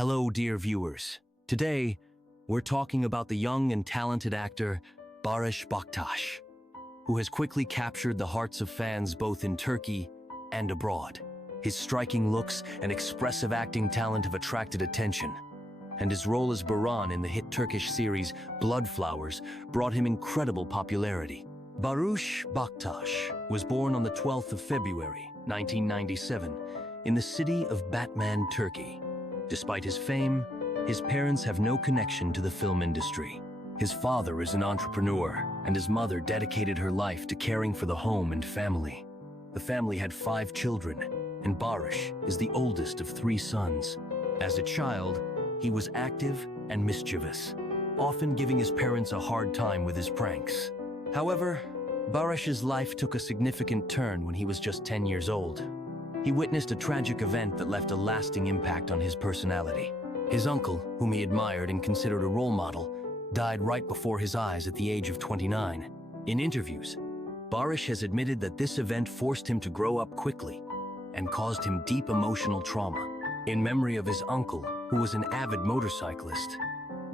Hello, dear viewers. Today, we're talking about the young and talented actor Barıs Baktas, who has quickly captured the hearts of fans both in Turkey and abroad. His striking looks and expressive acting talent have attracted attention, and his role as Baran in the hit Turkish series Bloodflowers brought him incredible popularity. Barıs Baktas was born on the 12th of February, 1997, in the city of Batman, Turkey. Despite his fame, his parents have no connection to the film industry. His father is an entrepreneur, and his mother dedicated her life to caring for the home and family. The family had 5 children, and Baris is the oldest of 3 sons. As a child, he was active and mischievous, often giving his parents a hard time with his pranks. However, Baris's life took a significant turn when he was just 10 years old. He witnessed a tragic event that left a lasting impact on his personality. His uncle, whom he admired and considered a role model, died right before his eyes at the age of 29. In interviews, Baris has admitted that this event forced him to grow up quickly and caused him deep emotional trauma. In memory of his uncle, who was an avid motorcyclist,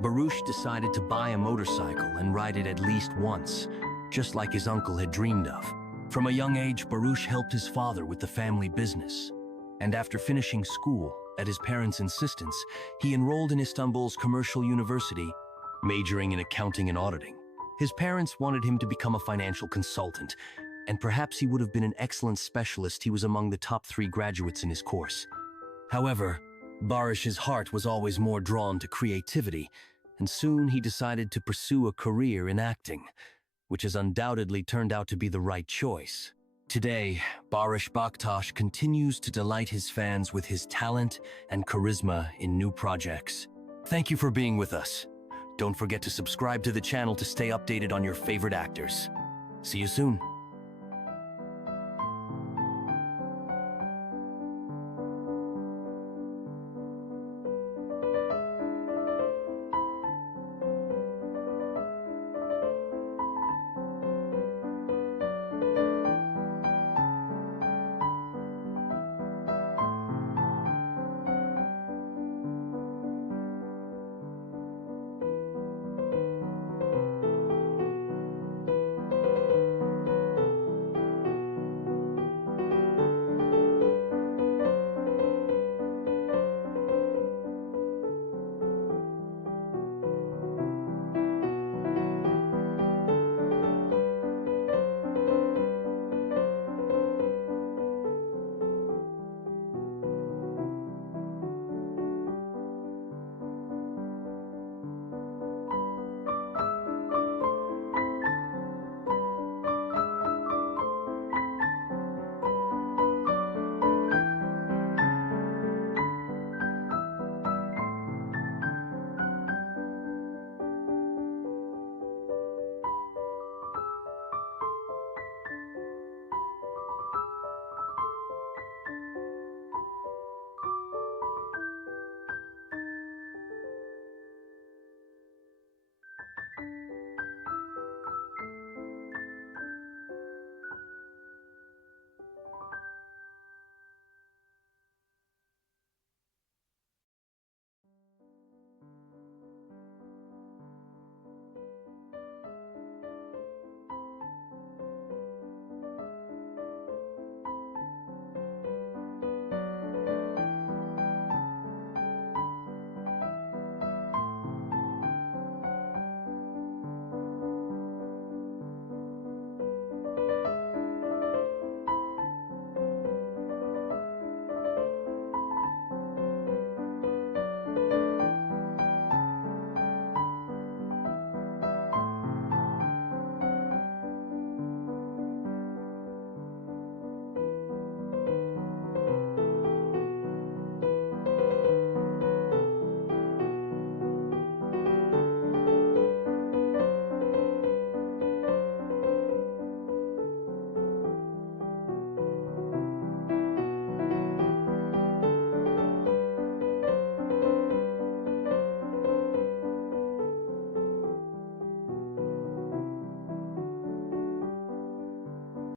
Baris decided to buy a motorcycle and ride it at least once, just like his uncle had dreamed of. From a young age, Baris helped his father with the family business, and after finishing school, at his parents' insistence, he enrolled in Istanbul's commercial university, majoring in accounting and auditing. His parents wanted him to become a financial consultant, and perhaps he would have been an excellent specialist. He was among the top 3 graduates in his course. However, Baris's heart was always more drawn to creativity, and soon he decided to pursue a career in acting, which has undoubtedly turned out to be the right choice. Today, Barıs Baktas continues to delight his fans with his talent and charisma in new projects. Thank you for being with us. Don't forget to subscribe to the channel to stay updated on your favorite actors. See you soon.